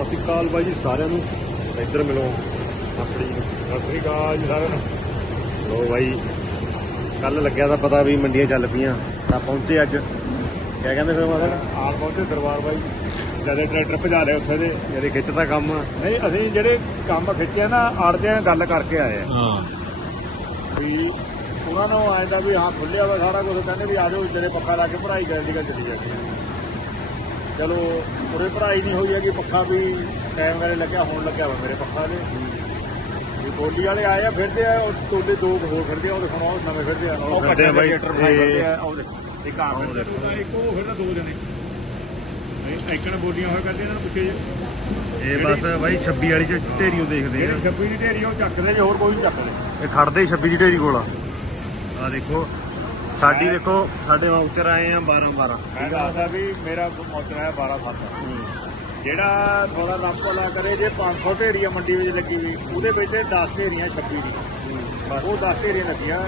ਸਤਿ ਸ਼੍ਰੀ ਅਕਾਲ ਬਾਈ ਜੀ ਸਾਰਿਆਂ ਨੂੰ। ਇੱਧਰ ਮਿਲੋ। ਅਸਲੀ ਸਤਿ ਸ਼੍ਰੀ ਅਕਾਲ ਜੀ ਸਾਰਿਆਂ ਨੂੰ। ਲੋ ਬਾਈ ਕੱਲ ਲੱਗਿਆ ਤਾਂ ਪਤਾ ਵੀ ਮੰਡੀਆਂ ਚੱਲ ਪਈਆਂ। ਤਾਂ ਪਹੁੰਚੇ ਅੱਜ। ਕਿਆ ਕਹਿੰਦੇ ਫਿਰ ਮਾਤਾ? ਆਲ ਪਹੁੰਚੇ ਦਰਬਾਰ ਬਾਈ। ਜਦੇ ਟਰੈਕਟਰ ਭਜਾ ਲਏ ਉੱਥੇ ਦੇ ਜਿਹੜੇ ਖਿੱਚਦਾ ਕੰਮ। ਆ ਨਹੀਂ ਅਸੀਂ ਜਿਹੜੇ ਕੰਮ ਖਿੱਚਿਆ ਨਾ ਆੜਦਿਆਂ ਨਾਲ ਗੱਲ ਕਰਕੇ ਆਏ ਆ। ਹਾਂ। ਵੀ ਉਹਨਾਂ ਨੂੰ ਆਏ ਦਾ ਵੀ ਹਾਂ ਖੁੱਲਿਆ ਵਾ ਸਾਰਾ ਕੁਝ ਕਹਿੰਦੇ ਵੀ ਆਜੋ ਜਿਹੜੇ ਪੱਖਾ ਲਾ ਕੇ ਦੀ ਗੱਲ ਚੱਲੀ ਜਾਂਦੀ ਚਲੋ ਉਰੇ ਪੜ੍ਹਾਈ ਨਹੀਂ ਹੋਈ ਹੈਗੀ ਪੱਖਾ ਵੀ ਟਾਈਮ ਵਾਲੇ ਲੱਗਿਆ ਹੁਣ ਲੱਗਿਆ ਵਾ ਮੇਰੇ ਪੱਖਾ ਦੇ। ਵੀ ਬੋਲੀ ਵਾਲੇ ਆਏ ਆ ਫਿਰਦੇ ਆ ਉਹ ਤੋਲੇ ਦੋ ਹੋਰ ਫਿਰਦੇ ਆ ਉਹ ਦਿਖਾਉਣਾ ਉਹ ਨਵੇਂ ਫਿਰਦੇ ਆ ਉਹ ਫਿਰਦੇ ਆ ਬਾਈ, ਰੇਡੀਏਟਰ ਬਣਾਏ ਇਹ- ਫਿਰਦੇ ਆ ਉਹ ਦੇਖੋ ਇੱਕ ਆ। ਫਿਰਦੇ। ਇੱਕ ਉਹ ਫਿਰਦਾ ਦੋ ਜਣੇ। ਨਹੀਂ ਐਕਣ ਬੋਲੀਆਂ ਹੋਏ ਕਰਦੇ ਇਹਨਾਂ ਨੂੰ ਪੁੱਛੇ ਜੇ ਇਹ ਬਸ ਬਾਈ 26 ਵਾਲੀ ਚ ਢੇਰੀਓ ਦੇਖਦੇ ਆ। ਜਿਹੜੀ ਛੱਪੀ ਦੀ ਢੇਰੀ ਉਹ ਚੱਕਦੇ ਜੇ ਹੋਰ ਕੋਈ ਨਹੀਂ ਚੱਕਦੇ। ਇਹ ਖੜਦੇ 26 ਦੀ ਢੇਰੀ ਕੋਲ ਆ। ਦੇਖੋ ਸਾਡੀ ਦੇਖੋ ਸਾਡੇ ਵਾਊਚਰ ਆਏ ਆ 12 12 ਮੈਂ ਦੱਸਦਾ ਵੀ ਮੇਰਾ ਮੌਚਰ ਆਇਆ 12 7 ਜਿਹੜਾ ਥੋੜਾ ਭਲਾ ਕਰੇ ਜੇ 500 ਢੇਰੀਆਂ ਮੰਡੀ ਵਿੱਚ ਲੱਗੀ ਹੋਈ ਉਹਦੇ ਵਿੱਚ 10 ਢੇਰੀਆਂ 26 ਦੀ। ਬਸ। ਉਹ 10 ਢੇਰੀਆਂ ਲੱਗੀਆਂ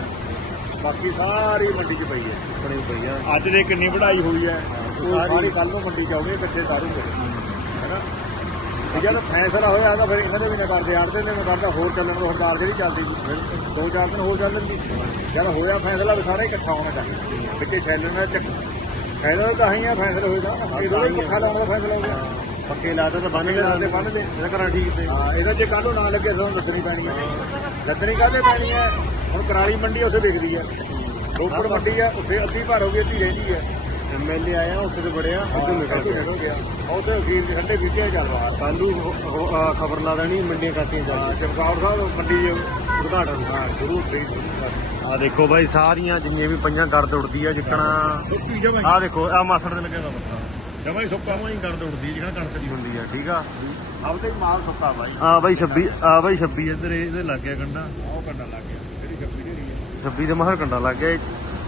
ਬਾਕੀ ਸਾਰੀ ਮੰਡੀ 'ਚ ਪਈ ਹੈ। ਬਣੀ ਪਈ ਆ। ਅੱਜ ਦੇ ਕਿੰਨੀ ਵਢਾਈ ਹੋਈ ਹੈ ਉਹ ਸਾਰੀ ਕੱਲ ਨੂੰ ਮੰਡੀ 'ਚ ਆਉਣੀ ਇਕੱਠੇ ਸਾਰੇ ਜਦ ਫੈਸਲਾ ਹੋਇਆ ਤਾਂ ਫਿਰ ਇਹਨਾਂ ਦੇ ਵੀ ਨਾ ਕਰਦੇ ਆੜਦੇ ਨੇ ਨਾ ਕਰਦਾ ਹੋਰ ਚੱਲਣ ਨੂੰ ਹੜਤਾਲ ਜਿਹੜੀ ਚੱਲਦੀ ਸੀ। ਦੋ ਚਾਰ ਦਿਨ ਹੋਰ ਚੱਲ ਲੈਂਦੀ ਜਦ ਹੋਇਆ ਫੈਸਲਾ ਵੀ ਸਾਰਾ ਇਕੱਠਾ ਹੋਣਾ ਚਾਹੀਦਾ। ਵਿੱਚੇ ਛੈਲਣ ਦਾ ਚੱਕ ਫੈਸਲਾ ਤਾਂ ਹੀ ਆ ਫੈਸਲਾ ਹੋਏਗਾ ਇਹਦਾ ਵੀ ਪੱਖਾ ਲਾਉਣ ਦਾ ਫੈਸਲਾ ਹੋ ਗਿਆ ਪੱਕੇ ਲਾਦੇ ਤਾਂ ਬੰਨ ਕੇ ਲਾਉਂਦੇ ਬੰਨ੍ਹਦੇ। ਇਹਦਾ ਘਰਾਂ ਠੀਕ ਤੇ ਹਾਂ ਇਹਦਾ ਜੇ ਕੱਲ ਨੂੰ ਲੱਗੇ ਤੁਹਾਨੂੰ ਦੱਸਣੀ ਪੈਣੀ ਹੈ ਦੱਸਣੀ ਕਾਹਦੇ ਪੈਣੀ ਹੈ ਹੁਣ ਕਰਾਲੀ ਮੰਡੀ ਉੱਥੇ ਵਿਕਦੀ ਹੈ ਰੋਪੜ ਮੰਡੀ ਹੈ ਉੱਥੇ ਅੱਧੀ ਭਰ ਹੋ ਗਈ ਅੱਧੀ ਰਹਿੰਦੀ ਹੈ ਐਮਐਲਏ ਆਇਆ ਉੱਥੇ ਤੇ ਬੜਿਆ ਉੱਥੇ ਨਿਕਲ ਗਿਆ। ਨਿਕਲ ਗਿਆ। ਅਖੀਰ ਦੇ ਠੰਡੇ ਬੀਤੇ ਚੱਲ ਰਹਾ। ਕੱਲੂ ਖਬਰ ਲਾ ਦੇਣੀ ਮੰਡੀਆਂ ਚੱਲ ਹਾਂ ਚਮਕੌਰ ਸਾਹਿਬ ਮੰਡੀ ਦੇ ਉਦਘਾਟਨ। ਹਾਂ ਸ਼ੁਰੂ ਹੋਈ ਆ ਦੇਖੋ ਬਾਈ ਸਾਰੀਆਂ ਜਿੰਨੀਆਂ ਵੀ ਪਈਆਂ ਗਰਦ ਉੱਡਦੀ ਆ ਜਿੱਕਣਾ ਆ ਦੇਖੋ ਆ ਮਾਸੜ ਦੇ ਲੱਗੇ ਦਾ ਪੱਤਾ ਜਮਾਈ ਸੁੱਕਾ ਕਮਾਂ ਹੀ ਗਰਦ ਆ, ਜਿਹੜਾ ਕਣਕ ਦੀ ਹੁੰਦੀ ਆ ਠੀਕ ਆ? ਤੇ ਮਾਲ ਸੁੱਕਾ ਬਾਈ। ਆ ਬਾਈ 26 ਆ ਬਾਈ 26 ਇੱਧਰ ਇਹਦੇ ਲੱਗ ਗਿਆ ਕੰਡਾ। ਉਹ ਕੰਡਾ ਲੱਗ ਗਿਆ ਜਿਹੜੀ ਛੱਪੀ ਢੇਰੀ ਹੈ 26 ਦੇ ਮਹਰ ਕੰਡਾ ਲੱਗ ਗਿਆ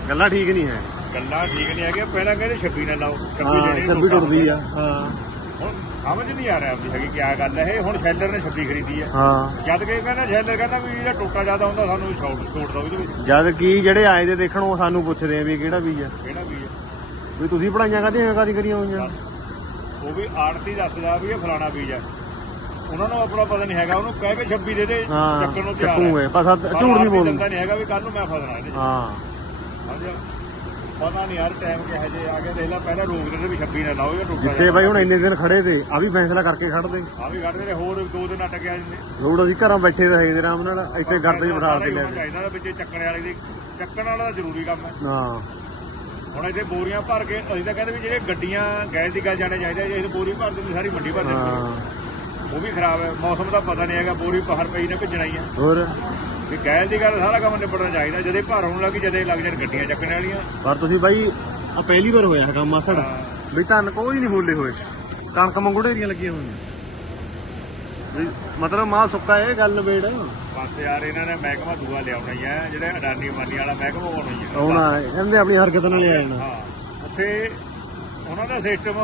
ਗੱਲਾਂ ਠੀਕ ਨਹੀਂ ਹੈ। ਗੱਲਾਂ ਠੀਕ ਨਹੀਂ ਹੈਗੀਆਂ ਪਹਿਲਾਂ ਕਹਿੰਦੇ ਛੱਪੀ ਨਾ ਲਾਓ ਹਾਂ ਜਿਹੜੀ 26 ਟੁੱਟਦੀ ਆ ਹਾਂ। ਹੁਣ ਸਮਝ ਨਹੀਂ ਆ ਰਿਹਾ ਆਪਣੀ ਹੈਗੀ ਕੀ ਗੱਲ ਹੈ ਇਹ ਹੁਣ ਸ਼ੈਲਰ ਨੇ ਛੱਪੀ ਖਰੀਦੀ ਹੈ। ਹਾਂ। ਜਦ ਕਿ ਕਹਿੰਦਾ ਸ਼ੈਲਰ ਕਹਿੰਦਾ ਵੀ ਇਹਦਾ ਟੋਟਾ ਜ਼ਿਆਦਾ ਹੁੰਦਾ ਸਾਨੂੰ ਛੋਟ ਛੋਟ ਦੋ ਇਹਦੇ ਵਿੱਚ। ਜਦ ਕੀ ਜਿਹੜੇ ਆਏ ਦੇ ਦੇਖਣ ਉਹ ਸਾਨੂੰ ਪੁੱਛਦੇ ਆ ਵੀ ਕਿਹੜਾ ਬੀਜ ਆ। ਕਿਹੜਾ ਵੀ ਹੈ ਵੀ ਤੁਸੀਂ ਪੜਾਈਆਂ ਕਾਹਦੀਆਂ ਕਾਦੀ ਕਰੀਆਂ ਹੋਈਆਂ? ਉਹ ਵੀ ਆੜਤੀ ਦੱਸਦਾ ਵੀ ਇਹ ਫਲਾਣਾ ਬੀਜ ਹੈ ਉਹਨਾਂ ਨੂੰ ਆਪਣਾ ਪਤਾ ਨਹੀਂ ਹੈਗਾ ਉਹਨੂੰ ਕਹਿ ਕੇ 26 ਦੇ ਦੇ ਹਾਂ ਚੱਕਣ ਨੂੰ ਤਿਆਰ ਚੱਕੂਗੇ ਬਸ ਝੂਠ ਨਹੀਂ ਬੋਲਦਾ ਨਹੀਂ ਹੈਗਾ ਵੀ ਕੱਲ ਨੂੰ ਮੈਂ ਫਸਣਾ ਇਹਦੇ 'ਚ। ਹਾਂ। ਸਮਝਿਆ ਪਤਾ ਨਹੀਂ ਯਾਰ ਟਾਈਮ ਕਿਹੋ ਜੇ ਆ ਗਿਆ ਦੇਖ ਲੈ ਪਹਿਲਾਂ ਰੋਕ ਦਿੰਦੇ ਵੀ 26 ਨਾ ਲਾਓ ਇਹ ਟੋਟਾ ਜਿੱਥੇ ਬਾਈ ਹੁਣ ਇੰਨੇ ਦਿਨ ਖੜੇ ਤੇ ਆ ਵੀ ਫੈਸਲਾ ਕਰਕੇ ਖੜਦੇ। ਆ ਵੀ ਕੱਢਦੇ ਨੇ ਹੋਰ ਦੋ ਦਿਨ ਅਟਕ ਗਿਆ ਜਿੰਨੇ ਲੋੜ ਅਸੀਂ ਘਰਾਂ ਬੈਠੇ ਤਾਂ ਹੈਗੇ ਆਰਾਮ ਨਾਲ ਇੱਥੇ ਗਰਦ ਬਿਠਾ ਕੇ ਲੈ ਚਾਹੀਦਾ ਦੇ ਵਿੱਚ ਚੱਕਣ ਵਾਲੇ ਦੀ ਚੱਕਣ ਵਾਲਾ ਜ਼ਰੂਰੀ ਕੰਮ ਹੈ। ਹਾਂ। ਹੁਣ ਇੱਥੇ ਬੋਰੀਆਂ ਭਰ ਕੇ ਅਸੀਂ ਤਾਂ ਕਹਿੰਦੇ ਵੀ ਜਿਹੜੇ ਗੱਡੀਆਂ ਗੈਸ ਦੀ ਗੱਲ ਜਾਣੇ ਚਾਹੀਦੇ ਜੇ ਇਹ ਬੋਰੀ ਭਰ ਦਿੰਦੇ ਸਾਰੀ ਮੰਡੀ ਭਰ ਦਿੰਦੇ। ਹਾਂ। ਉਹ ਵੀ ਖਰਾਬ ਹੈ ਮੌਸਮ ਦਾ ਪਤਾ ਨਹੀਂ ਹੈਗਾ ਬੋਰੀ ਬਾਹਰ ਪਈ ਨੇ ਭਿੱਜਣਾ ਹੀ ਆ ਹੋਰ? ਵੀ ਗੈਸ ਦੀ ਗੱਲ ਸਾਰਾ ਕੰਮ ਨਿਬੜਨਾ ਚਾਹੀਦਾ ਜਦੇ ਭਰ ਹੋਣ ਲੱਗੀ ਜਦੇ ਲੱਗ ਜਾਣ ਗੱਡੀਆਂ ਚੱਕਣ ਵਾਲੀਆਂ। ਪਰ ਤੁਸੀਂ ਬਾਈ ਆ ਪਹਿਲੀ ਵਾਰ ਹੋਇਆ ਹੈਗਾ ਮਾਸੜ ਵੀ ਧੰਨ ਕੋਈ ਨਹੀਂ ਬੋਲੇ ਹੋਏ। ਕਣਕ ਮੰਗੁੜੇਰੀਆਂ ਲੱਗੀਆਂ ਹੋਈਆਂ। ਵੀ ਮਤਲਬ ਮਾਲ ਸੁੱਕਾ ਇਹ ਗੱਲ ਨਵੇੜ। ਬਸ ਯਾਰ ਇਹਨਾਂ ਨੇ ਮਹਿਕਮਾ ਦੂਆ ਲਿਆਉਣਾ ਹੀ ਹੈ ਜਿਹੜੇ ਅਡਾਨੀ ਮਾਨੀ ਵਾਲਾ ਮਹਿਕਮਾ ਹੋਣਾ ਹੀ ਹੈ। ਆਉਣਾ ਕਹਿੰਦੇ ਆਪਣੀ ਹਰਕਤ ਨਾਲ ਲਿਆ ਜਾਣਾ। ਹਾਂ। ਉੱਥੇ ਉਹਨਾਂ ਦਾ ਸਿਸਟਮ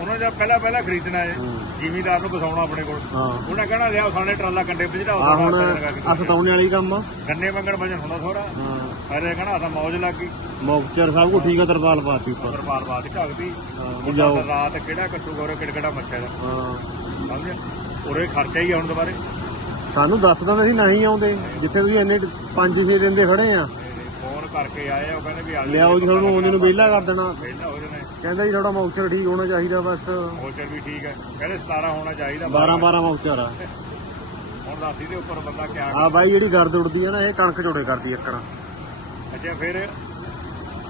ਉਹਨਾਂ ਦਾ ਪਹਿਲਾਂ ਪਹਿਲਾਂ ਖਰੀਦਣਾ ਹੈ ਜ਼ਿਮੀਦਾਰ ਨੂੰ ਬਸਾਉਣਾ ਆਪਣੇ ਕੋਲ। ਹਾਂ। ਉਹਨਾਂ ਕਹਿਣਾ ਲਿਆ ਸਾਡੇ ਟਰਾਲਾ ਕੰਡੇ ਢਾਓ ਆ ਹੁਣ ਆ ਸਤਾਉਣੇ ਵਾਲੀ ਕੰਮ ਆ। ਗੰਨੇ ਮੰਗਣ ਵਜਨ ਹੁੰਦਾ ਥੋੜਾ ਹਾਂ। ਅਰੇ ਕਹਿਣਾ ਤਾਂ ਮੌਜ ਲੱਗ ਗਈ। ਮੌਕਚਰ ਸਭ ਕੁਝ ਠੀਕ ਆ ਤਰਪਾਲ ਪਾਤੀ ਉੱਪਰ। ਪਰਮਾਰ ਬਾਦ ਝਗਦੀ ਹਾਂ ਰਾਤ ਕਿਹੜਾ ਕੱਟੂਗਾ ਉਹ ਕਿਹੜਾ ਮੱਛਾ ਦਾ ਹਾਂ। ਸਮਝਿਆ ਉਰੇ ਖਰਚਾ ਹੀ ਹੁਣ ਦੁਬਾਰੇ। ਸਾਨੂੰ ਦੱਸ ਦਿੰਦੇ ਸੀ ਨਹੀਂ ਆਉਂਦੇ। ਜਿੱਥੇ ਤੁਸੀਂ ਇੰਨੇ 5-6 ਦਿਨ ਦੇ ਖੜੇ ਆ। ਫੋਨ ਕਰਕੇ ਆਏ ਆ, ਉਹ ਕਹਿੰਦੇ ਵੀ ਆ ਲਿਆਓ ਜੀ ਤੁਹਾਨੂੰ ਆਉਂਦੇ ਨੂੰ ਵਿਹਲਾ ਕਰ ਦੇਣਾ। ਵਿਹਲਾ ਹੋ ਜਾਣਾ। ਕਹਿੰਦਾ ਜੀ ਤੁਹਾਡਾ ਮੌਕਚਰ ਠੀਕ ਹੋਣਾ ਚਾਹੀਦਾ ਬਸ। ਹੋਲਸੇਲ ਵੀ ਠੀਕ ਹੈ। ਕਹਿੰਦੇ 17 ਹੋਣਾ ਚਾਹੀਦਾ। 12-12 ਮੌਕਚਰ ਆ। ਹੁਣ ਰਾਤੀ ਦੇ ਉੱਪਰ ਬੰਦਾ ਕਿਆ ਆ ਬਾਈ ਜਿਹੜੀ ਗਰਦ ਉੱਡਦੀ ਆ ਨਾ ਇਹ ਕਣਕ ਝੋੜੇ ਕਰਦੀ ਇੱਕਣਾ। ਅੱਛਾ ਫਿਰ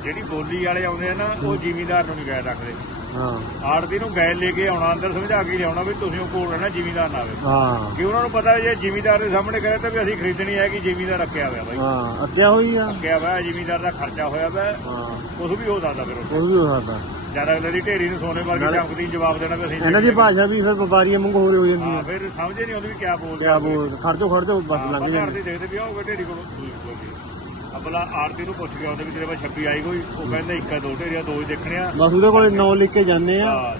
ਜਿਹੜੀ ਬੋਲੀ ਵਾਲੇ ਆਉਂਦੇ ਆ ਨਾ ਉਹ ਜ਼ਿਮੀਦਾਰ ਨੂੰ ਨਹੀਂ ਗੈਰ ਰੱਖਦੇ। ਹਾਂ। ਆੜਤੀ ਨੂੰ ਗੈਰ ਲੈ ਕੇ ਆਉਣਾ ਅੰਦਰ ਸਮਝਾ ਕੇ ਲਿਆਉਣਾ ਵੀ ਤੁਸੀਂ ਉਹ ਕੋਲ ਰਹਿਣਾ ਜ਼ਿਮੀਦਾਰ ਨਾ ਆਵੇ ਹਾਂ। ਕਿ ਉਹਨਾਂ ਨੂੰ ਪਤਾ ਜੇ ਜ਼ਿਮੀਦਾਰ ਦੇ ਸਾਹਮਣੇ ਕਹੇ ਤਾਂ ਵੀ ਅਸੀਂ ਖਰੀਦਣੀ ਹੈ ਕਿ ਜ਼ਿਮੀਦਾਰ ਰੱਖਿਆ ਹੋਇਆ ਬਾਈ। ਹਾਂ ਅੱਤਿਆ ਹੋਈ ਆ। ਰੱਖਿਆ ਹੋਇਆ ਜ਼ਿਮੀਦਾਰ ਦਾ ਖਰਚਾ ਹੋਇਆ ਵਾ ਹਾਂ। ਕੁਝ ਵੀ ਹੋ ਸਕਦਾ ਫਿਰ ਉਹ ਵੀ ਹੋ ਸਕਦਾ। ਜਦ ਅਗਲੇ ਦੀ ਢੇਰੀ ਨੂੰ ਸੋਨੇ ਵਰਗੀ ਚਮਕਦੀ ਜਵਾਬ ਦੇਣਾ ਵੀ ਅਸੀਂ ਇਹਨਾਂ ਦੀ ਭਾਸ਼ਾ ਵੀ ਫਿਰ ਵਪਾਰੀਆਂ ਵਾਂਗੂ ਹੋਰ ਹੋ ਜਾਂਦੀ ਹਾਂ ਆ ਫਿਰ ਸਮਝੇ ਨਹੀਂ ਆਉਂਦੀ ਵੀ ਕਿਆ ਬੋਲਦੇ ਕਿਆ ਬੋਲ ਖਰਚੋ ਖਰਚੋ ਬਸ ਲੰਘ ਜਾਂਦੇ। ਆੜਤੀ ਦੇਖਦੇ ਵੀ ਆਉਗੇ ਢੇਰੀ ਕੋਲ ਦੂਜੀ ਬੋਲਦੀ ਅਬਲਾ ਆੜਤੀ ਨੂੰ ਪੁੱਛ ਕੇ ਆਉਂਦੇ ਵੀ ਤੇਰੇ ਕੋਲ 26 ਆਈ ਕੋਈ ਉਹ ਕਹਿੰਦਾ ਇੱਕ ਆ ਦੋ ਢੇਰੀਆਂ ਦੋ ਹੀ ਦੇਖਣੇ ਆ ਬਸ ਉਹਦੇ ਕੋਲੇ ਨਾਂ ਲਿਖ ਕੇ ਜਾਂਦੇ ਆ। ਹਾਂ,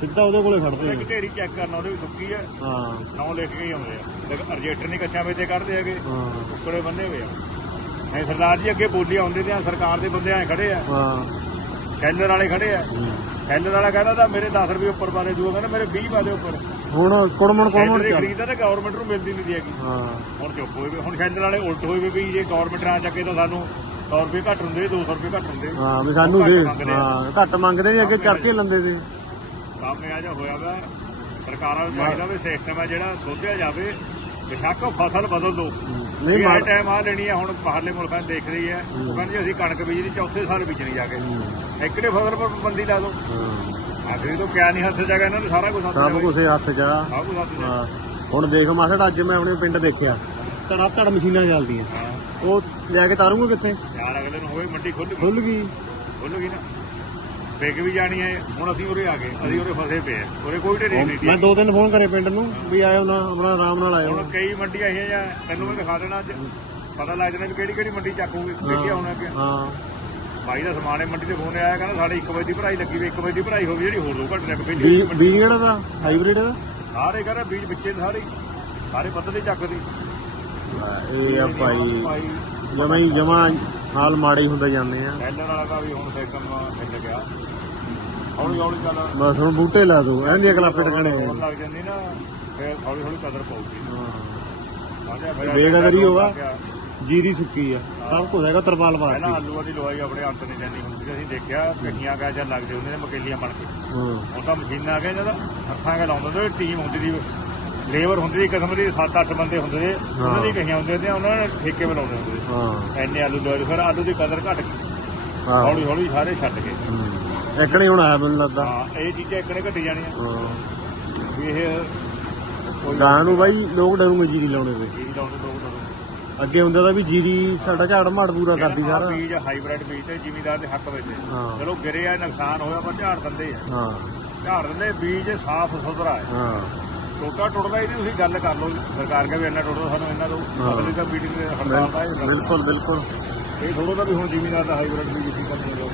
ਸਿੱਧਾ ਉਹਦੇ ਕੋਲੇ ਖੜਦੇ ਇੱਕ ਢੇਰੀ ਚੈੱਕ ਕਰਨਾ ਉਹਦੇ ਸੁੱਕੀ ਆ। ਹਾਂ। ਨੌ ਲਿਖ ਕੇ ਹੀ ਆਉਂਦੇ ਆ। ਲੇਕਿਨ ਅਰਜੈਂਟਰ ਨਹੀਂ ਕੱਚਾ ਵੇਚੇ ਕੱਢਦੇ ਹੈਗੇ। ਹਾਂ। ਬੰਨੇ ਹੋਏ ਆ। ਐ ਸਰਦਾਰ ਜੀ ਅੱਗੇ ਬੋਲੀ ਆਉਂਦੇ ਤੇ ਸਰਕਾਰ ਦੇ ਬੰਦੇ ਐ ਖੜੇ ਆ। ਹਾਂ। ਸ਼ੈਲਰ ਵਾਲੇ ਖੜੇ ਆ। ਸੈਲਰ ਵਾਲਾ ਕਹਿੰਦਾ ਤਾਂ ਮੇਰੇ 10 ਰੁਪਏ ਉੱਪਰ ਦੇ ਦੂਆ ਕਹਿੰਦਾ ਮੇਰੇ 20 ਪਾ ਦੇ ਉੱਪਰ। ਹੁਣ ਕੁੜਮਣ ਕੁੜਮਣ ਦੀ ਚੱਲ। ਖਰੀਦਦਾ ਤਾਂ ਗਵਰਨਮੈਂਟ ਨੂੰ ਮਿਲਦੀ ਨਹੀਂ ਹੈਗੀ। ਹਾਂ। ਹੁਣ ਚੁੱਪ ਹੋਏ ਵੇ ਹੁਣ ਸੈਲਰ ਵਾਲੇ ਉਲਟ ਹੋਏ ਵੇ ਜੇ ਗਵਰਨਮੈਂਟ ਨਾ ਚੱਕੇ ਤਾਂ ਸਾਨੂੰ 100 ਰੁਪਏ ਘੱਟ ਹੁੰਦੇ 200 ਰੁਪਏ ਘੱਟ ਹੁੰਦੇ। ਹਾਂ ਵੀ ਸਾਨੂੰ ਦੇ। ਹਾਂ ਘੱਟ ਮੰਗਦੇ ਨੇ ਅੱਗੇ ਚੜ ਕੇ ਲੰਦੇ ਤੇ ਕੰਮ ਇਹ ਜਿਹਾ ਹੋਇਆ ਵਾ। ਸਰਕਾਰਾਂ ਨੂੰ ਚਾਹੀਦਾ ਵੀ ਸਿਸਟਮ ਹੈ ਜਿਹੜਾ ਸੋਧਿਆ ਜਾਵੇ ਬੇਸ਼ੱਕ ਫਸਲ ਬਦਲ ਦੋ। ਨਹੀਂ ਮਾਰ ਟਾਈਮ ਆ ਲੈਣੀ ਹੈ ਹੁਣ ਬਾਹਰਲੇ ਮੁਲਕਾਂ ਦੇਖ ਰਹੀ ਹੈ। ਉਹ ਕਹਿੰਦੇ ਅਸੀਂ ਕਣਕ ਬੀਜਣੀ ਚੌਥੇ ਸਾਲ ਬੀਜਣੀ ਜਾ ਕੇ। ਇਕੜੇ ਫਸਲ ਪਰ ਪਾਬੰਦੀ ਲਾ ਦੋ ਹਾਂ। ਆਖਰੀ ਤੋਂ ਕਿਆ ਨਹੀਂ ਹੱਥ ਜਾਗਾ ਇਹਨਾਂ ਨੂੰ ਸਾਰਾ ਕੁਝ ਹੱਥ ਸਭ ਕੁਝ ਹੱਥ ਆ ਸਭ ਕੁਝ ਹੱਥ ਹਾਂ। ਹੁਣ ਦੇਖ ਮਾਸੜ ਅੱਜ ਮੈਂ ਆਪਣੇ ਪਿੰਡ ਦੇਖਿਆ। ਧੜਾ ਧੜ ਮਸ਼ੀਨਾਂ ਚੱਲਦੀਆਂ। ਉਹ ਲੈ ਕੇ ਤਾਰੂਗੇ ਕਿੱਥੇ? ਯਾਰ ਅਗਲੇ ਨੂੰ ਹੋਵੇ ਮੰਡੀ ਖੁੱਲ ਗਈ। ਖੁੱਲ ਗਈ। ਖੁੱਲ ਗਈ ਨਾ। ਵੇਖ ਵੀ ਜਾਣੀ ਹੈ। ਹੁਣ ਅਸੀਂ ਉਰੇ ਆ ਗਏ। ਅਸੀਂ ਉਰੇ ਫਸੇ ਪਏ ਆ। ਉਰੇ ਕੋਈ ਢੇਰੀ ਨਹੀਂ ਮੈਂ ਦੋ ਤਿੰਨ ਫੋਨ ਕਰੇ ਪਿੰਡ ਨੂੰ ਵੀ ਆਇਓ ਨਾ ਆਪਣਾ ਆਰਾਮ ਨਾਲ ਆਇਓ। ਹੁਣ ਕਈ ਮੰਡੀਆਂ ਇਹ ਜਾਂ ਤੈਨੂੰ ਮੈਂ ਦਿਖਾ ਦੇਣਾ ਅੱਜ। ਪਤਾ ਲੱਗ ਜਾਣਾ ਵੀ ਕਿਹੜੀ ਕਿਹੜੀ ਮੰਡੀ ਚੱਕੂਗੀ ਦੇਖਿਆ ਹੋਣਾ ਕਿ ਹਾਂ। ਬਾਈ ਦਾ ਸਮਾਨ ਹੈ ਮੰਡੀ ਤੇ ਫੋਨ ਆਇਆ ਕਹਿੰਦਾ ਸਾਡੇ 1 ਵਜੇ ਦੀ ਭਰਾਈ ਲੱਗੀ ਵੀ 1 ਵਜੇ ਦੀ ਭਰਾਈ ਹੋ ਗਈ ਜਿਹੜੀ ਹੋਰ ਦੋ ਘੰਟੇ ਲੱਗ ਪਈ ਬੀਜ ਬੀਜ ਕਿਹੜਾ ਦਾ? ਹਾਈਬ੍ਰਿਡ ਦਾ? ਸਾਰੇ ਕਹਿੰਦਾ ਬੀਜ ਵਿੱਚੇ ਸਾਰੇ ਹੀ। ਸਾਰੇ ਪੱਤੇ ਚੱਕਦੀ। ਇਹ ਆ ਭਾਈ ਜਮਾ ਹੀ ਜਮਾ ਹਾਲ ਮਾੜੇ ਹੀ ਹੁੰਦੇ ਜਾਂਦੇ ਆ। ਸੈਲਰ ਵਾਲਾ ਦਾ ਵੀ ਹੁਣ ਸਿਸਟਮ ਮਿਲ ਗਿਆ। ਹੌਲੀ ਹੌਲੀ ਚੱਲ। ਬਸ ਹੁਣ ਬੂਟੇ ਲਾ ਦੋ ਐਂਦੀਆਂ ਕਲਾਪੇ ਟਕਣੇ ਹੋਣ ਲੱਗ ਜਾਂਦੀ ਨਾ ਫਿਰ ਹੌਲੀ ਹੌਲੀ ਕਦਰ ਸਾਡਾ ਫਿਰ ਬੇਕਦਰੀ ਹੋਵਾ। ਜੀਰੀ ਸੁੱਕੀ ਆ। ਸਭ ਕੁਝ ਹੈਗਾ ਤਰਪਾਲ ਪਹਿਲਾਂ ਮਾਰਤੀ ਆਲੂਆਂ ਦੀ ਲਵਾਈ ਆਪਣੇ ਅੰਤ ਨਹੀਂ ਜਾਂਦੀ ਹੁੰਦੀ ਸੀ। ਅਸੀਂ ਦੇਖਿਆ ਕੱਟੀਆਂ ਕਾ ਜਾਂ ਲੱਗਦੇ ਹੁੰਦੇ ਨੇ ਮਕੇਲੀਆਂ ਬਣ ਕੇ। ਹਾਂ। ਹੁਣ ਤਾਂ ਮਸ਼ੀਨਾਂ ਆ ਗਈਆਂ ਜਦ ਹੱਥਾਂ ਕੇ ਲਾਉਂਦੇ ਹੁੰਦੇ ਟੀਮ ਹੁੰਦੀ ਸੀ ਲੇਬਰ ਹੁੰਦੀ ਸੀ ਕਿਸਮ ਦੀ 7-8 ਬੰਦੇ ਹੁੰਦੇ ਸੀ। ਉਹਨਾਂ ਦੀ ਕਹੀਆਂ ਹੁੰਦੇ ਸੀ ਉਹਨਾਂ ਨੇ ਠੇਕੇ ਬਣਾਉਂਦੇ ਹੁੰਦੇ ਸੀ। ਹਾਂ। ਐਨੇ ਆਲੂ ਲਵਾਏ ਫਿਰ ਆਲੂ ਦੀ ਕਦਰ ਘਟ ਗਈ ਹਾਂ। ਹੌਲੀ ਹੌਲੀ ਸਾਰੇ ਛੱਡ ਗਏ। ਇੱਕਣੇ ਹੁਣ ਆਇਆ ਮੈਨੂੰ ਲੱਗਦਾ। ਹਾਂ ਇਹ ਚੀਜ਼ਾਂ ਇੱਕਨੇ ਘਟੀ ਜਾਣੀਆਂ। ਹਾਂ। ਵੀ ਇਹ ਕੋਈ ਗਾਂ ਨੂੰ ਬਾਈ ਲੋਕ ਡਰੂਗੇ ਜੀਰੀ ਲਾਉਣੇ ਤੇ। ਚੀਜ਼ ਲਾਉਂਦੇ ਲੋਕ ਅੱਗੇ ਹੁੰਦਾ ਤਾਂ ਵੀ ਜੀਰੀ ਸਾਡਾ ਝਾੜ ਮਾੜ ਪੂਰਾ ਕਰਦੀ ਸਾਰਾ। ਬੀਜ ਹਾਈਬ੍ਰਿਡ ਬੀਜ ਤੇ ਜ਼ਿਮੀਦਾਰ ਦੇ ਹੱਕ ਵਿੱਚ। ਹੈ। ਚਲੋ ਗਿਰੇ ਆ ਨੁਕਸਾਨ ਹੋਇਆ ਪਰ ਝਾੜ ਦਿੰਦੇ ਆ। ਹਾਂ। ਝਾੜ ਦਿੰਦੇ ਬੀਜ ਸਾਫ਼ ਸੁਥਰਾ ਹੈ। ਹਾਂ। ਟੋਟਾ ਟੁੱਟਦਾ ਹੀ ਨਹੀਂ ਤੁਸੀਂ ਗੱਲ ਕਰ ਲਓ। ਸਰਕਾਰ ਕਹੇ ਵੀ ਇੰਨਾ ਟੁੱਟਦਾ ਸਾਨੂੰ ਤੋਂ ਹਾਂ। ਅਗਲੀ ਤਾਂ ਮੀਟਿੰਗ ਦੇ ਹੜਤਾਲ ਦਾ ਇਹ ਬਿਲਕੁਲ ਬਿਲਕੁਲ। ਇਹ ਥੋੜਾ ਤਾਂ ਵੀ ਹੁਣ ਜ਼ਿਮੀਦਾਰ ਦਾ ਹਾਈਬ੍ਰਿਡ ਬੀਜ ਕੀ ਕਰਨੀ ਹੈ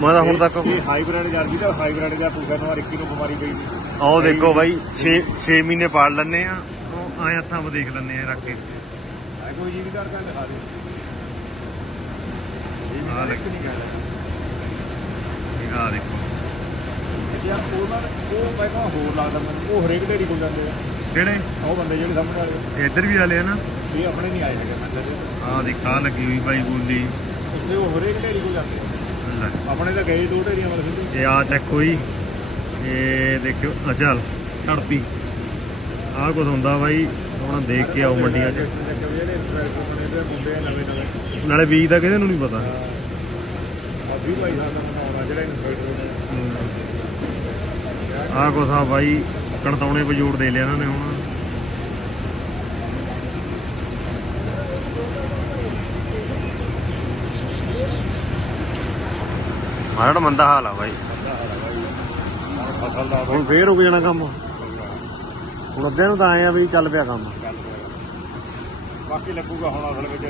ਮੈਂ ਤਾਂ ਹੁਣ ਤੱਕ ਇਹ ਹਾਈਬ੍ਰਿਡ ਕਰ ਵੀ ਤਾਂ ਹਾਈਬ੍ਰਿਡ ਦਾ ਪੂਰਾ ਨਵਾਂ 21 ਨੂੰ ਬਿਮਾਰੀ ਪਈ ਸੀ। ਆਓ ਦੇਖੋ ਬਾਈ 6 6 ਮਹੀਨੇ ਪਾਲ ਲੈਣੇ ਆ ਉਹ ਆਏ ਹੱਥਾਂ 'ਤੇ ਦੇਖ ਲੈਣੇ ਆ ਰੱਖ ਕੇ। ਕੋਈ ਦਿਖਾ ਦੇ। ਨਹੀਂ ਗੱਲ ਆ ਦੇਖੋ। ਯਾਰ ਉਹਨਾਂ ਨੇ ਉਹ ਮੈਂ ਕਿਹਾ ਹੋਰ ਲੱਗਦਾ ਮੈਨੂੰ ਉਹ ਹਰੇਕ ਢੇਰੀ ਕੋਲ ਜਾਂਦੇ ਆ। ਕਿਹੜੇ? ਉਹ ਬੰਦੇ ਜਿਹੜੇ ਸਾਹਮਣੇ ਵਾਲੇ ਇੱਧਰ ਵੀ ਵਾਲੇ ਆ ਨਾ? ਇਹ ਆਪਣੇ ਨਹੀਂ ਆਏ ਹੈਗੇ ਮੈਂ ਦੇਖਾ ਲੱਗੀ ਹੋਈ ਬਾਈ ਬੋਲੀ। ਉੱਥੇ ਉਹ ਹਰੇਕ ਢੇਰੀ ਕੋਲ ਜਾਂਦੇ ਆ। ਆਪਣੇ ਤਾਂ ਗਏ ਦੋ ਢੇਰੀਆਂ ਵਾਲੇ ਸਿੱਧੇ। ਇਹ ਆ ਚੱਕੋ ਜੀ ਇਹ ਦੇਖਿਓ ਆ ਚੱਲ ਝੜਪੀ ਆਹ ਕੁਝ ਹੁੰਦਾ ਬਾਈ। ਹੁਣ ਦੇਖ ਕੇ ਆਓ ਮੰਡੀਆਂ 'ਚ। ਨਾਲੇ ਬੀਜ ਦਾ ਕਿਹਦੇ ਨੂੰ ਨਹੀਂ ਪਤਾ। ਆ ਵੀ ਭਾਈ ਸਾਡਾ ਮਨਾਉਣਾ ਜਿਹੜਾ ਇਨਫੈਕਟਰ ਬਾਈ ਕਣਤੌਣੇ ਬਜੋੜ ਦੇ ਲਿਆ ਇਹਨਾਂ ਨੇ ਹੁਣ। ਮਾੜਾ ਮੰਦਾ ਹਾਲ ਆ ਦਾ ਹੁਣ ਫੇਰ ਰੁਕ ਜਾਣਾ ਕੰਮ। ਹੁਣ ਅੱਧੇ ਨੂੰ ਤਾਂ ਆਏ ਆ ਵੀ ਚੱਲ ਪਿਆ ਕੰਮ। ਬਾਕੀ ਲੱਗੂਗਾ ਹੁਣ ਅਸਲ ਵਿੱਚ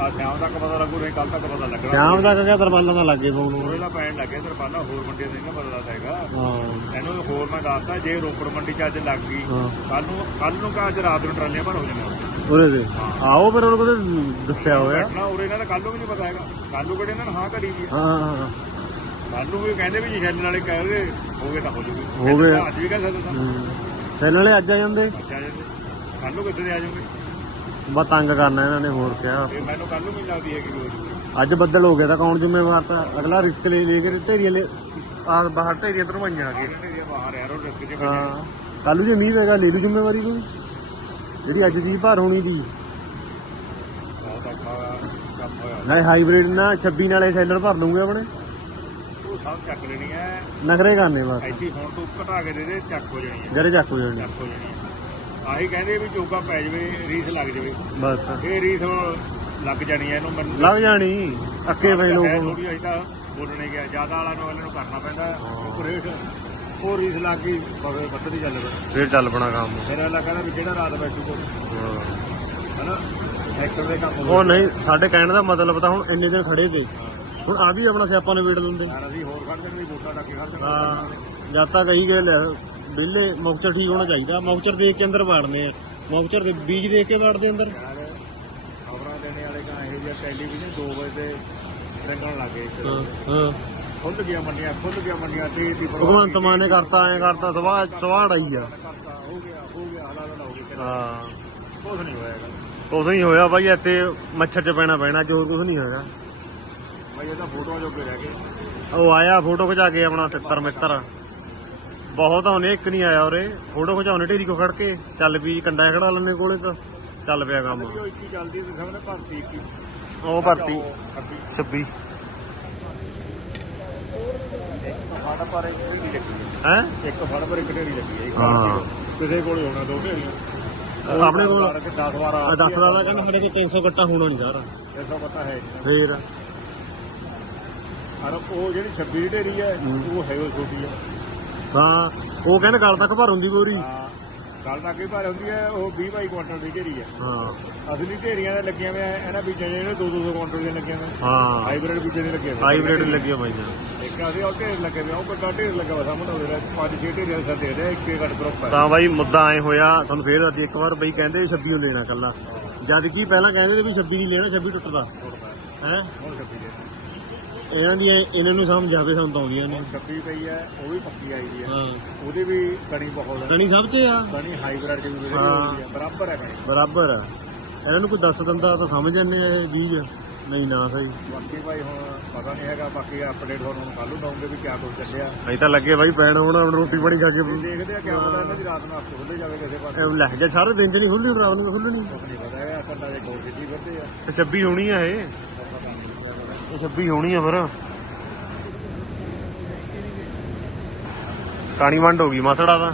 ਆ ਸ਼ਾਮ ਤੱਕ ਪਤਾ ਲੱਗੂ ਨਹੀਂ ਕੱਲ ਤੱਕ ਪਤਾ ਲੱਗਣਾ। ਸ਼ਾਮ ਤੱਕ ਕਿਆ ਤਰਪਾਲਾਂ ਦਾ ਲੱਗੇ ਪਾਉਣ ਨੂੰ। ਉਹਦੇ ਪੈਣ ਲੱਗੇ ਤਰਪਾਲਾਂ ਹੋਰ ਮੰਡੀਆਂ ਦੇ ਨਹੀਂ ਪਤਾ ਹੈਗਾ। ਹਾਂ। ਇਹਨੂੰ ਹੋਰ ਮੈਂ ਦੱਸਦਾ ਜੇ ਰੋਪੜ ਮੰਡੀ 'ਚ ਅੱਜ ਲੱਗ ਗਈ ਕੱਲ ਨੂੰ ਕੱਲ ਨੂੰ ਕਾ ਅੱਜ ਰਾਤ ਨੂੰ ਟਰਾਲੀਆਂ ਭਰ ਹੋ ਜਾਣੀਆਂ ਉਹਦੇ। ਤੇ ਆਓ ਫਿਰ ਉਹਨੂੰ ਕੋਲ ਦੱਸਿਆ ਹੋਇਆ। ਬੈਠਣਾ ਉਰੇ ਇਹਨਾਂ ਦਾ ਕੱਲ ਨੂੰ ਵੀ ਨਹੀਂ ਪਤਾ ਹੈਗਾ। ਕੱਲ ਨੂੰ ਕਿਹੜੇ ਇਹਨਾਂ ਨੇ ਹਾਂ ਕਰੀ ਦੀ ਹਾਂ ਹਾਂ ਹਾਂ। ਕੱਲ ਨੂੰ ਵੀ ਕਹਿੰਦੇ ਵੀ ਜੀ ਛੱਲਣ ਵਾਲੇ ਕਹਿੰਦੇ ਹੋਗੇ ਤਾਂ ਹੋ ਜੂਗੀ। ਹੋ ਗਏ। ਅੱਜ ਵੀ ਕਹਿ ਸਕਦੇ ਪਹਿਲਾਂ ਵਾਲੇ ਅੱਜ ਆ ਜਾਂਦੇ? ਕੱਲ ਨੂੰ ਕਿੱਥੇ ਆ ਜਾਓਗੇ? ਬਸ ਤੰਗ ਕਰਨਾ ਇਹਨਾਂ ਨੇ ਹੋਰ ਕਿਆ। ਤੇ ਮੈਨੂੰ ਕੱਲ ਨੂੰ ਵੀ ਲੱਗਦੀ ਅੱਜ ਬੱਦਲ ਹੋ ਗਿਆ ਤਾਂ ਕੌਣ ਜ਼ਿੰਮੇਵਾਰ ਤਾਂ? ਅਗਲਾ ਰਿਸਕ ਲੈ ਲੈ ਕੇ ਢੇਰੀਆਂ ਲੈ ਆ ਬਾਹਰ ਢੇਰੀਆਂ ਤਰਵਾਈਆਂ ਆ ਕੇ। ਬਾਹਰ ਯਾਰ ਉਹ ਰਿਸਕ ਜੇ ਹਾਂ। ਕੱਲ ਜੇ ਮੀਂਹ ਪਏਗਾ ਲੈ ਲੂ ਜ਼ਿੰਮੇਵਾਰੀ ਕੋਈ। ਜਿਹੜੀ ਅੱਜ ਦੀ ਭਾਰ ਹੋਣੀ ਦੀ। ਬਹੁਤ ਔਖਾ ਕੰਮ ਹੋਇਆ। ਨਾਲੇ ਹਾਈਬ੍ਰਿਡ ਨਾ 26 ਨਾਲੇ ਸੈਲਰ ਭਰ ਲੂਗੇ ਆਪਣੇ। ਸਭ ਚੱਕ ਲੈਣੀ ਹੈ। ਨਖਰੇ ਕਰਨੇ ਬਸ। ਐਸੀ ਹੁਣ ਤੋਂ ਘਟਾ ਕੇ ਦੇ ਦੇ ਚੱਕ ਹੋ ਜਾਣੀ ਹੈ। ਗਰੇ ਚੱਕ ਹੋ ਜਾਣੇ। ਚੱਕ ਹੋ ਜਾਣੀ ਹੈ। ਆਹੀ ਕਹਿੰਦੇ ਵੀ ਚੋਗਾ ਪੈ ਜਾਵੇ ਰੀਸ ਲੱਗ ਜਾਵੇ। ਬਸ। ਇਹ ਰੀਸ ਲੱਗ ਜਾਣੀ ਹੈ ਇਹਨੂੰ ਮੈਨੂੰ ਲੱਗ ਜਾਣੀ। ਅੱਕੇ ਪਏ ਲੋਕ ਥੋੜੀ ਅਜੇ ਤਾਂ ਬੋਲਣੇ ਗਿਆ। ਜ਼ਿਆਦਾ ਵਾਲਾ ਨੂੰ ਵਾਲੇ ਨੂੰ ਕਰਨਾ ਪੈਂਦਾ। ਉਹ ਰੇਟ ਉਹ ਰੀਸ ਲੱਗ ਗਈ ਬਵੇ ਵੱਧਦੀ ਚੱਲ ਪਈ ਫੇਰ ਚੱਲ ਪਣਾ ਕੰਮ। ਫਿਰ ਅਗਲਾ ਕਹਿੰਦਾ ਵੀ ਜਿਹੜਾ ਰਾਤ ਬੈਠੂ ਕੋ। ਹਨਾ? ਹੈਕਟਰ ਦੇ ਕੰਮ ਉਹ ਨਹੀਂ ਸਾਡੇ ਕਹਿਣ ਦਾ ਮਤਲਬ ਤਾਂ ਹੁਣ ਇੰਨੇ ਦਿਨ ਖੜੇ ਤੇ ਹੁਣ ਆ ਵੀ ਆਪਣਾ ਸਿਆਪਾ ਨੇ ਵੇੜ ਦਿੰਦੇ। ਯਾਰ ਅਸੀਂ ਹੋਰ ਖੜ ਵੀ ਵੋਟਾਂ ਟੱਕੇ ਖੜ ਜਾਣ। ਹਾਂ ਜਦ ਤੱਕ ਕਹੀ ਗਏ ਬਿੱਲੇ ਮੌਕਚਰ ਠੀਕ ਹੋਣਾ ਚਾਹੀਦਾ। ਮੌਕਚਰ ਦੇਖ ਕੇ ਅੰਦਰ ਵਾੜਨੇ ਆ। ਮੌਕਚਰ ਦੇ ਬੀਜ ਦੇਖ ਕੇ ਵਾੜਦੇ ਅੰਦਰ। ਖਬਰਾਂ ਦੇਣੇ ਵਾਲੇ ਕਾ ਇਹ ਜਿਹਾ ਟੈਲੀਵਿਜ਼ਨ 2 ਵਜੇ ਤੇ ਰੰਗਣ ਲੱਗੇ ਹਾਂ ਹਾਂ। ਖੁੱਲ ਗਿਆ ਮੰਡੀਆਂ ਖੁੱਲ ਗਿਆ ਮੰਡੀਆਂ ਤੇ ਦੀ ਭਗਵੰਤ ਮਾਨ ਨੇ ਕਰਤਾ ਐ ਕਰਤਾ ਸਵਾਹ ਸਵਾੜ ਆਈ ਆ। ਹੋ ਗਿਆ ਹੋ ਗਿਆ ਹਾਲਾਤ ਹੋ ਗਏ ਹਾਂ। ਕੁਝ ਨਹੀਂ ਹੋਇਆ ਹੈਗਾ ਕੁਛ ਨਹੀਂ ਹੋਇਆ ਬਾਈ ਇੱਥੇ ਮੱਛਰ ਚ ਪੈਣਾ ਪੈਣਾ ਜੋ ਕੁਝ ਨਹੀਂ ਹੋਇਆ। ਭਾਈ ਇਹਦਾ ਫੋਟੋਆਂ ਜੋਗੇ ਰਹਿ ਗਏ ਉਹ ਆਇਆ ਫੋਟੋ ਖਿਚਾ ਕੇ ਆਪਣਾ ਤਿੱਤਰ ਮਿੱਤਰ। ਬਹੁਤ ਆਉਨੇ ਇੱਕ ਨਹੀਂ ਆਇਆ ਉਰੇ। ਫੋਟੋ ਖਿਚਾਉਣੇ ਢੇਰੀ ਕੋ ਖੜ ਕੇ। ਚੱਲ ਵੀ ਕੰਡਾ ਖੜਾ ਲੈਣੇ ਕੋਲੇ ਤਾਂ। ਚੱਲ ਪਿਆ ਕੰਮ। ਜੋ ਇੱਕ ਚੱਲਦੀ ਤੇ ਸਾਹਮਣੇ ਭਰਤੀ ਇੱਕ। ਉਹ ਭਰਤੀ। ਅੱਗੇ। 26 ਫੜ ਪਰ ਇੱਕ ਢੇਰੀ ਲੱਗੀ ਹੈ। ਇੱਕ ਫੜ ਪਰ ਇੱਕ ਢੇਰੀ ਲੱਗੀ ਹੈ ਹਾਂ। ਕੇ ਕਿਸੇ ਕੋਲ ਹੋਣਾ ਦੋ ਢੇਰੀਆਂ। ਆਪਣੇ ਕੋਲ 10 12 10 ਦਾ ਕਹਿੰਦਾ ਸਾਡੇ ਕੋਲ 300 ਕੱਟਾ ਹੋਣਾ ਨਹੀਂ ਸਾਰਾ। ਐਸਾ ਪਤਾ ਹੈ। ਫੇਰ। ਪਰ ਉਹ ਜਿਹੜੀ 26 ਦੀ ਢੇਰੀ ਹੈ ਉਹ ਹੈ। ਉਹ ਛੋਟੀ ਹੈ। ਹਾਂ ਉਹ ਕਹਿੰਦੇ ਗੱਲ ਤੱਕ ਭਰ ਹੁੰਦੀ ਬੋਰੀ ਹਾਂ ਗੱਲ ਤਾਂ ਕਈ ਵਾਰ ਹੁੰਦੀ ਹੈ ਉਹ 20 ਬਾਈ ਕੁਇੰਟਲ ਦੀ ਢੇਰੀ ਹੈ। ਹਾਂ। ਅਸਲੀ ਢੇਰੀਆਂ ਦੇ ਲੱਗੀਆਂ ਹੋਈਆਂ ਇਹਨਾਂ ਬੀਜਾਂ ਜਿਹੜੇ 2 200 ਕੁਇੰਟਲ ਦੇ ਲੱਗੇ ਹੋਏ ਹਾਂ। ਹਾਈਬ੍ਰਿਡ ਬੀਜਾਂ ਦੇ ਲੱਗੇ ਹੋਏ ਹਾਈਬ੍ਰਿਡ ਲੱਗੇ ਹੋਈਆਂ। ਇੱਕ ਅਸੀਂ ਉਹ ਢੇਰ ਲੱਗੇ ਹੋਏ ਉਹ ਵੱਡਾ ਢੇਰ ਲੱਗਾ ਹੋਇਆ ਸਾਹਮਣੇ ਉਹਦੇ ਨਾਲ ਪੰਜ ਛੇ ਢੇਰੀਆਂ ਸਾਡੇ ਦੇ ਰਹੇ ਇੱਕ ਇੱਕ ਗਰੁੱਪ ਹੈ। ਤਾਂ ਬਾਈ ਮੁੱਦਾ ਐ ਹੋਇਆ ਤੁਹਾਨੂੰ ਫੇਰ ਦੱਸਦੀ ਇੱਕ ਵਾਰ ਬਈ ਕਹਿੰਦੇ 26 ਨੂੰ ਲੈਣਾ ਕੱਲਾ ਜਦ ਕੀ ਪਹਿਲਾਂ ਕਹਿੰਦੇ ਵੀ 26 ਨਹੀਂ ਲੈਣਾ 26 ਟੁੱਟਦਾ। ਹੈ? ਹੁਣ ਛੱਬੀ ਦੇ। ਇਹਨਾਂ ਦੀ ਇਹਨਾਂ ਨੂੰ ਸਮਝ ਆਵੇ ਸਾਨੂੰ ਤਾਂ ਆਉਂਦੀਆਂ ਨੇ। ਛੱਬੀ ਪਈ ਹੈ ਉਹ ਵੀ ਪੱਕੀ ਆਈ ਦੀ ਹੈ। ਹਾਂ। ਉਹਦੀ ਵੀ ਕਣੀ ਬਹੁਤ। ਹੈ ਗਣੀ ਸਭ ਚ ਆ। ਕਣੀ ਹਾਈਬ੍ਰਿਡ ਦੀ ਵੀ ਹਾਂ। ਵਧੀਆ ਹੈ ਬਰਾਬਰ ਹੈ ਕਣੀ ਬਰਾਬਰ ਆ ਇਹਨਾਂ ਨੂੰ ਕੋਈ ਦੱਸ ਦਿੰਦਾ ਤਾਂ ਸਮਝ ਜਾਂਦੇ ਆ ਇਹ ਬੀਜ ਨਹੀਂ ਨਾ ਸਹੀ। ਬਾਕੀ ਭਾਈ ਹੁਣ ਪਤਾ ਨਹੀਂ ਹੈਗਾ ਬਾਕੀ ਅਪਡੇਟ ਤੁਹਾਨੂੰ ਹੁਣ ਕੱਲ੍ਹ ਨੂੰ ਦਊਂਗੇ ਵੀ ਕਿਆ ਕੁਝ ਚੱਲਿਆ। ਅਸੀਂ ਤਾਂ ਲੱਗੇ ਬਾਈ ਪੈਣ ਹੁਣ ਹੁਣ ਰੋਟੀ ਪਾਣੀ ਖਾ ਕੇ। ਦੇਖਦੇ ਆ ਕਿਆ ਪਤਾ ਇਹਨਾਂ ਦੀ ਰਾਤ ਨੂੰ ਆਪੇ ਖੁੱਲੇ ਜਾਵੇ ਕਿਸੇ ਪਾਸੇ। ਇਹ ਲੈ ਜਾ ਸਾਰੇ ਦਿਨ ਚ ਨਹੀਂ ਖੁੱਲਦੀ ਰਾਤ ਨੂੰ ਖੁੱਲਣੀ ਕੁਝ ਨਹੀਂ ਪਤਾ ਹੈਗਾ ਕੰਡਾ ਦੇ ਕੋਲ ਸਿੱਧੀ ਫਿਰਦੇ ਆ। ਤੇ 26 ਹੋਣੀ ਆ ਇਹ। ਇਹ 26 ਹੋਣੀ ਆ ਫਿਰ। ਕਾਣੀ ਵੰਡ ਹੋ ਗਈ ਮਸੜਾ ਦਾ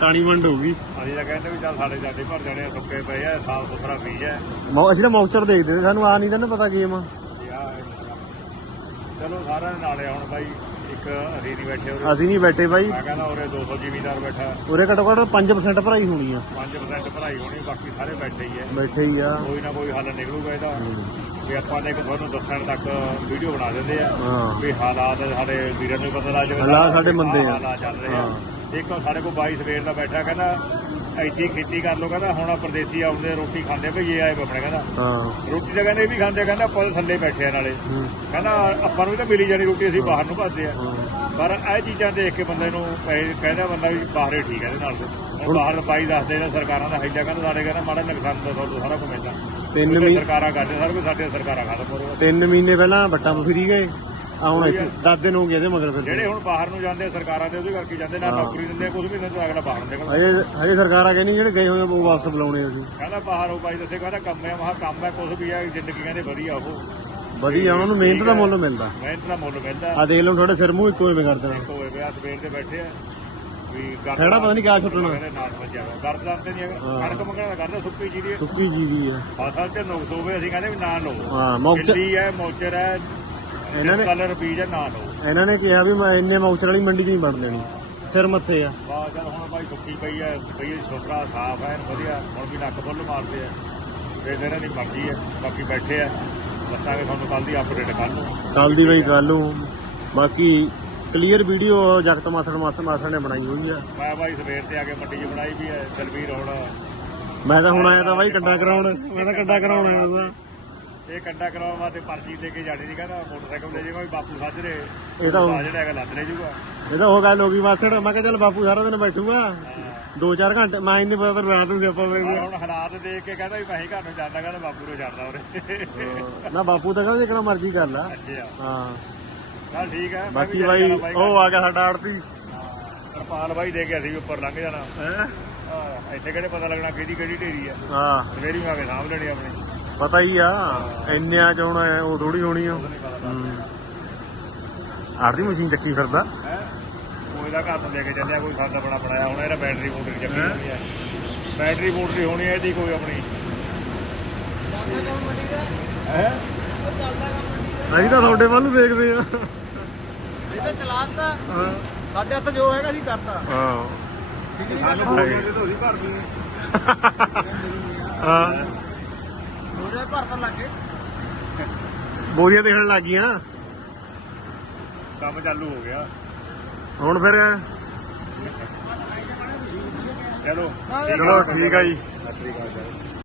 ਕਾਣੀ ਵੰਡ ਹੋ ਗਈ। ਅਸੀਂ ਤਾਂ ਕਹਿੰਦੇ ਵੀ ਚੱਲ ਸਾਡੇ ਜਾਂਦੇ ਭਰ ਜਾਣੇ ਆ, ਸੁੱਕੇ ਪਏ ਆ ਸਾਫ਼ ਸੁਥਰਾ ਬੀਜ ਹੈ ਮੌ- ਅਸੀਂ ਤਾਂ ਮੌਕਚਰ ਦੇਖਦੇ ਸਾਨੂੰ ਆ ਨਹੀਂ ਤਾਂ ਪਤਾ ਗੇਮ। ਵੀ ਹੈ। ਚਲੋ ਸਾਰਿਆਂ ਦੇ ਨਾਲੇ ਹੁਣ ਬਾਈ। ਇੱਕ ਅਸੀਂ ਨਹੀਂ ਬੈਠੇ ਉਰੇ। ਅਸੀਂ ਨਹੀਂ ਬੈਠੇ ਬਾਈ। ਮੈਂ ਕਹਿੰਦਾ ਉਰੇ 200 ਜ਼ਿਮੀਦਾਰ ਬੈਠਾ। ਉਰੇ ਘੱਟੋ ਘੱਟ 5% ਭਰਾਈ ਹੋਣੀ ਆ। 5% ਭਰਾਈ ਹੋਣੀ ਬਾਕੀ ਸਾਰੇ ਬੈਠੇ ਹੀ ਹੈ ਬੈਠੇ ਹੀ ਆ। ਕੋਈ ਨਾ ਕੋਈ ਹੱਲ ਨਿਕਲੂਗਾ ਇਹਦਾ। ਵੀ ਆਪਾਂ ਨੇ ਇੱਕ ਤੁਹਾਨੂੰ ਦੱਸਣ ਤੱਕ ਵੀਡੀਓ ਬਣਾ ਦਿੰਦੇ ਆ ਵੀ ਹਾਲਾਤ ਸਾਡੇ ਵੀਰਾਂ ਨੂੰ ਪਤਾ ਲੱਗ ਜਾਵੇ ਹਾਲਾਤ ਸਾਡੇ ਮੰਦੇ ਆ। ਹਾਲਾਤ ਚੱਲ ਰਹੇ ਆ। ਇੱਕ ਸਾਡੇ ਕੋਲ ਬਾਈ ਸਵੇਰ ਦਾ ਬੈਠਾ ਕਹਿੰਦਾ ਇੱਥੇ ਹੀ ਖੇਤੀ ਕਰ ਲਓ ਕਹਿੰਦਾ ਹੁਣ ਆ ਪਰਦੇਸੀ ਆਉਂਦੇ ਰੋਟੀ ਖਾਂਦੇ ਭਈ ਇਹ ਆਏ ਆਪਣੇ ਕਹਿੰਦਾ। ਹਾਂ। ਰੋਟੀ ਤਾਂ ਕਹਿੰਦੇ ਇਹ ਵੀ ਖਾਂਦੇ ਕਹਿੰਦਾ ਆਪਾਂ ਤਾਂ ਥੱਲੇ ਬੈਠੇ ਆ ਨਾਲੇ। ਹੂੰ। ਕਹਿੰਦਾ ਆਪਾਂ ਨੂੰ ਤਾਂ ਮਿਲੀ ਜਾਣੀ ਰੋਟੀ ਅਸੀਂ ਬਾਹਰ ਨੂੰ ਭੱਜਦੇ ਆ। ਹਾਂ। ਪਰ ਇਹ ਚੀਜ਼ਾਂ ਦੇਖ ਕੇ ਬੰਦੇ ਨੂੰ ਕਹਿੰਦਾ ਬੰਦਾ ਵੀ ਬਾਹਰੇ ਠੀਕ ਹੈ ਇਹਦੇ ਨਾਲ। ਹੁਣ ਬਾਹਰ ਬਾਈ ਦੱਸਦੇ ਨੇ ਸਰਕਾਰਾਂ ਦਾ ਹੈਜਾ ਕਹਿੰਦਾ ਸਾਡੇ ਕਹਿੰਦਾ ਮਾੜਾ ਨੁਕਸਾਨ ਦਾ ਤੁਹਾਨੂੰ ਸਾਰਾ ਕੁਝ ਮਿਲਦਾ। ਤਿੰਨ ਮਹੀਨੇ ਸਰਕਾਰਾਂ ਕਰਦੇ ਸਾਰਾ ਕੁਝ ਸਾਡੇ ਸਰਕਾਰਾਂ ਖਤਮ ਕਰੋ ਤਿੰਨ ਮਹੀਨੇ ਪਹਿਲਾਂ ਬੱਟਾ ਫਰੀ ਗਏ। ਆ ਹੁਣ ਇੱਥੇ 10 ਦਿਨ ਹੋ ਗਏ ਇਹਦੇ ਮਗਰ ਫਿਰ ਜਿਹੜੇ ਹੁਣ ਬਾਹਰ ਨੂੰ ਜਾਂਦੇ ਆ, ਸਰਕਾਰਾਂ ਦੇ ਉਹਦੇ ਕਰਕੇ ਜਾਂਦੇ ਨਾ ਨੌਕਰੀ ਦਿੰਦੇ ਆ, ਕੁਝ ਵੀ ਨਹੀਂ ਤਾਂ ਅਗਲਾ ਬਾਹਰ ਨਿਕਲਦਾ। ਹਜੇ ਹਜੇ ਸਰਕਾਰਾਂ ਕਹਿੰਦੀ ਜਿਹੜੇ ਗਏ ਹੋਏ ਆ ਉਹ ਵਾਪਸ ਬੁਲਾਉਣੇ ਅਸੀਂ ਕਹਿੰਦਾ ਬਾਹਰ ਉਹ ਬਾਈ ਦੱਸੇ ਕਹਿੰਦਾ ਕੰਮ ਹੈ ਮਹਾ ਕੰਮ ਹੈ ਕੁਝ ਵੀ ਹੈ ਜ਼ਿੰਦਗੀ ਕਹਿੰਦੇ ਵਧੀਆ ਉਹ। ਵਧੀਆ ਉਹਨਾਂ ਨੂੰ ਮਿਹਨਤ ਦਾ ਮੁੱਲ ਮਿਲਦਾ। ਮਿਹਨਤ ਦਾ ਮੁੱਲ ਮਿਲਦਾ। ਆ ਦੇਖ ਲਓ ਤੁਹਾਡੇ ਸਿਰ ਮੂੰਹ ਇੱਕੋ ਐਵੇਂ ਕਰ ਦੇਣਾ। ਹੋਏ ਵਿਆਹ ਸਵੇਰ ਦੇ ਬੈਠੇ ਆ। ਵੀ ਗਰਦ ਖੜਾ ਪਤਾ ਨਹੀਂ ਕਿਆ ਛੁੱਟਣਾ ਕਹਿੰਦੇ ਨਾਲ ਵੱਜਿਆ ਹੋਇਆ। ਗਰਦ ਨਹੀਂ ਹੈਗਾ। ਕਣਕ ਮੰਗਣਾ ਕਰਦਾ ਸੁੱਕੀ ਜੀਰੀ ਸੁੱਕੀ ਜੀਵੀ ਆ ਫਸਲ ਤੇ ਨੁਕਸ ਹੋਵੇ ਅਸੀਂ ਕਹਿੰਦੇ ਵੀ ਨਾ ਲਓ। ਹਾਂ ਮੌਕਚ ਗਿੱਲੀ ਹੈ ਮੋਚਰ ਹੈ ਇਹਨਾਂ ਨੇ ਕਲਰ ਬੀਜ ਹੈ ਨਾ ਲਓ। ਇਹਨਾਂ ਨੇ ਕਿਹਾ ਵੀ ਮੈਂ ਇੰਨੇ ਮੌਕਚਰ ਵਾਲੀ ਮੰਡੀ 'ਚ ਨਹੀਂ ਵੜ ਲੈਣੀ ਸਿਰ ਮੱਥੇ ਆ। ਵਾਹ ਚੱਲ ਹੁਣ ਭਾਈ ਸੁੱਕੀ ਪਈ ਹੈ ਪਈ ਸੁਥਰਾ ਸਾਫ਼ ਹੈ ਵਧੀਆ ਹੁਣ ਵੀ ਨੱਕ ਫੁੱਲ ਮਾਰਦੇ ਆ। ਫਿਰ ਇਹਨਾਂ ਦੀ ਮਰਜ਼ੀ ਹੈ ਬਾਕੀ ਬੈਠੇ ਆ। ਦੱਸਾਂਗੇ ਤੁਹਾਨੂੰ ਕੱਲ ਦੀ ਅਪਡੇਟ ਕੱਲ ਨੂੰ। ਕੱਲ ਦੀ ਬਈ ਕੱਲ ਨੂੰ। ਬਾਕੀ ਕਲੀਅਰ ਵੀਡੀਓ ਜਗਤ ਮਾਸੜ ਮਾਸੜ ਮਾਸੜ ਨੇ ਬਣਾਈ ਹੋਈ ਆ। ਮੈਂ ਭਾਈ ਸਵੇਰ ਤੇ ਆ ਕੇ ਮੰਡੀ 'ਚ ਬਣਾਈ ਵੀ ਹੈ ਦਲਵੀਰ ਹੁਣ ਮੈਂ ਤਾਂ ਹੁਣ ਆਇਆ ਤਾਂ ਬਾਈ ਕੰਡਾ ਕਰਾਉਣ ਮੈਂ ਤਾਂ ਕੰਡਾ ਕਰਾਉਣ ਆਇਆ ਤਾਂ ਇਹ ਕੰਡਾ ਕਰਾਉਣ ਵਾਸਤੇ ਪਰਚੀ ਦੇ ਕੇ ਜਾਣੀ ਨਹੀਂ ਕਹਿੰਦਾ ਮੋਟਰਸਾਈਕਲ ਲੈ ਜਾਵਾਂ ਵੀ ਬਾਪੂ ਸਾਜਰੇ ਇਹ ਤਾਂ ਜਿਹੜਾ ਹੈਗਾ ਲੱਦ ਲੈ ਜੂਗਾ ਇਹ ਤਾਂ ਉਹ ਗੱਲ ਹੋ ਗਈ ਮਾਸੜ ਮੈਂ ਕਿਹਾ ਚੱਲ ਬਾਪੂ ਸਾਰਾ ਦਿਨ ਬੈਠੂਗਾ। ਦੋ ਚਾਰ ਘੰਟੇ ਮੈਂ ਇੰਨੇ ਪਤਾ ਤਾਂ ਰਾਤ ਨੂੰ ਸਿਆਪਾ ਵੇ ਹੁਣ ਹਾਲਾਤ ਦੇਖ ਕੇ ਕਹਿੰਦਾ ਵੀ ਮੈਂ ਹੀ ਘਰ ਨੂੰ ਜਾਂਦਾ ਕਹਿੰਦਾ ਬਾਪੂ ਨੂੰ ਜਾਂਦਾ ਉਰੇ। ਨਾ ਬਾਪੂ ਤਾਂ ਕਹਿੰਦਾ ਜਿਕਣਾ ਮਰਜ਼ੀ ਕਰ ਲਾ। ਅੱਛਾ। ਹਾਂ। ਚੱਲ ਠੀਕ ਹੈ ਮੈਂ ਵੀ ਬਾਕੀ ਜਾਣਾ ਬਾਈ ਉਹ ਆ ਗਿਆ ਸਾਡਾ ਆੜਤੀ। ਕਿਰਪਾਨ ਬਾਈ ਦੇ ਕੇ ਅਸੀਂ ਵੀ ਉੱਪਰ ਲੰਘ ਜਾਣਾ। ਹੈ? ਹਾਂ, ਇੱਥੇ ਕਿਹੜੇ ਪਤਾ ਲੱਗਣਾ ਕਿਹੜੀ ਕਿਹੜੀ ਢੇਰੀ ਆ। ਹਾਂ। ਸਵੇਰੀ ਆ ਕੇ ਸਾਂਭ ਲੈਣੀ ਆਪਣੀ। ਪਤਾ ਹੀ ਆ ਇੰਨਿਆਂ ਚ ਹੁਣ ਉਹ ਥੋੜੀ ਹੋਣੀ ਆ। ਆੜਤੀ ਮਸ਼ੀਨ ਚੱਕੀ ਫਿਰਦਾ। ਹੈ? ਉਹ ਇਹਦਾ ਘਰ ਤੋਂ ਲੈ ਕੇ ਚੱਲਿਆ ਕੋਈ ਖਾਦਾ ਬਣਾ ਬਣਾਇਆ ਹੁਣ ਇਹਦਾ ਬੈਟਰੀ ਮੋਟਰ ਚੱਕੀ ਹੋਣੀ ਹੈ ਬੈਟਰੀ ਮੋਟਰ ਹੋਣੀ ਹੈ ਇਹਦੀ ਕੋਈ ਆਪਣੀ। ਹੈ? ਅਸੀਂ ਤਾਂ ਤੁਹਾਡੇ ਵੱਲ ਦੇਖਦੇ ਆ। ਇਹ ਤਾਂ ਚਲਾਤਾ। ਹਾਂ। ਸਾਡੇ ਹੱਥ ਜੋ ਹੈਗਾ ਸੀ ਕਰਤਾ। ਹਾਂ। ਸਾਨੂੰ ਬੋਲਦੇ ਤਾਂ ਅਸੀਂ ਭਰ ਦਈਏ ਉਹਦੇ ਭਰਤਨ ਲੱਗੇ ਬੋਰੀਆਂ ਦੇਖਣ ਲੱਗ ਗਈਆਂ। ਕੰਮ ਚਾਲੂ ਹੋ ਗਿਆ। ਹੁਣ ਫਿਰ ਚਲੋ। ਚਲੋ ਠੀਕ ਆ ਜੀ। ਸਤਿ ਸ਼੍ਰੀ ਅਕਾਲ ਜੀ।